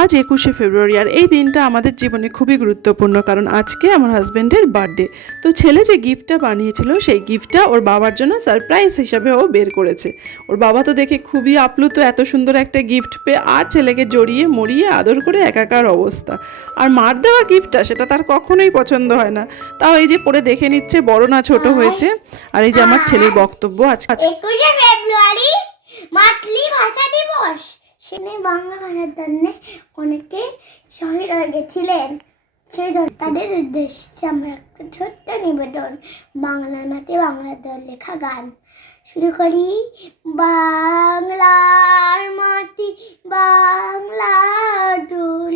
আজ 21শে ফেব্রুয়ারি আর এই দিনটা আমাদের জীবনে খুবই গুরুত্বপূর্ণ, কারণ আজকে আমার হাজব্যান্ডের বার্থডে। তো ছেলে যে গিফটটা বানিয়েছিল সেই গিফটটা ওর বাবার জন্য সারপ্রাইজ হিসাবে ও বের করেছে। ওর বাবা তো দেখে খুবই আপ্লুত, এত সুন্দর একটা গিফট পেয়ে, আর ছেলেকে জড়িয়ে মরিয়ে আদর করে একাকার অবস্থা। আর মার দেওয়া গিফটটা সেটা তার কখনোই পছন্দ হয় না, তাও এই যে পরে দেখে নিচ্ছে বড় না ছোট হয়েছে। আর এই যে আমার ছেলের বক্তব্য আজ 21শে ফেব্রুয়ারি মাতৃভাষা দিবস। সেদিন বাংলা ভাষার জন্য অনেকে শহীদ হয়ে গেছিলেন। সেই তাদের উদ্দেশ্যে আমার একটা ছোট্ট নিবেদন, বাংলার মাটি বাংলার দল লেখা গান শুরু করি। বাংলার মাটি বাংলার দোল,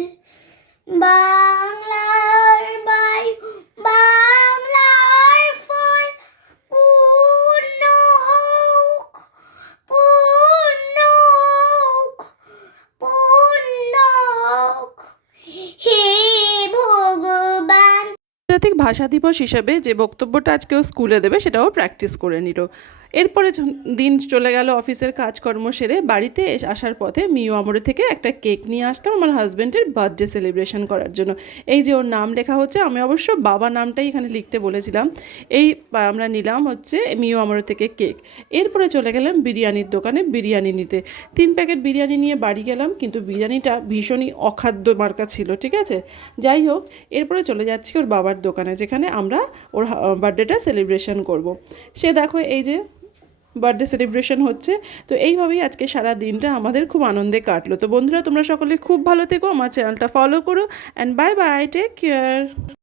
বাংলার বায়ু বাংলার ফল, পূর্ণ হোক পূর্ণ হোক পূর্ণ হোক হে ভগবান। আন্তর্জাতিক ভাষা দিবস হিসেবে যে বক্তব্যটা আজকেও স্কুলে দেবে সেটাও প্র্যাকটিস করে নিল। এরপরে দিন চলে গেল, অফিসের কাজকর্ম সেরে বাড়িতে আসার পথে মিউ আমরে থেকে একটা কেক নিয়ে আসলাম আমার হাজব্যান্ডের বার্থডে সেলিব্রেশন করার জন্য। এই যে ওর নাম লেখা হচ্ছে, আমি অবশ্য বাবা নামটাই এখানে লিখতে বলেছিলাম। এই আমরা নিলাম হচ্ছে মিউ আমরে থেকে কেক। এরপরে চলে গেলাম বিরিয়ানির দোকানে বিরিয়ানি নিতে। 3 প্যাকেট বিরিয়ানি নিয়ে বাড়ি গেলাম, কিন্তু বিরিয়ানিটা ভীষণই অখাদ্য মার্কা ছিল, ঠিক আছে। যাই হোক, এরপরে চলে যাচ্ছি ওর বাবার দোকানে, যেখানে আমরা ওর বার্থডেটা সেলিব্রেশন করব। সে দেখো এই যে বার্থডে সেলিব্রেশন হচ্ছে। তো এইভাবেই আজকে সারা দিনটা আমাদের খুব আনন্দে কাটলো। তো বন্ধুরা, তোমরা সকলে খুব ভালো থেকো, আমার চ্যানেলটা ফলো করো, and bye bye, take care.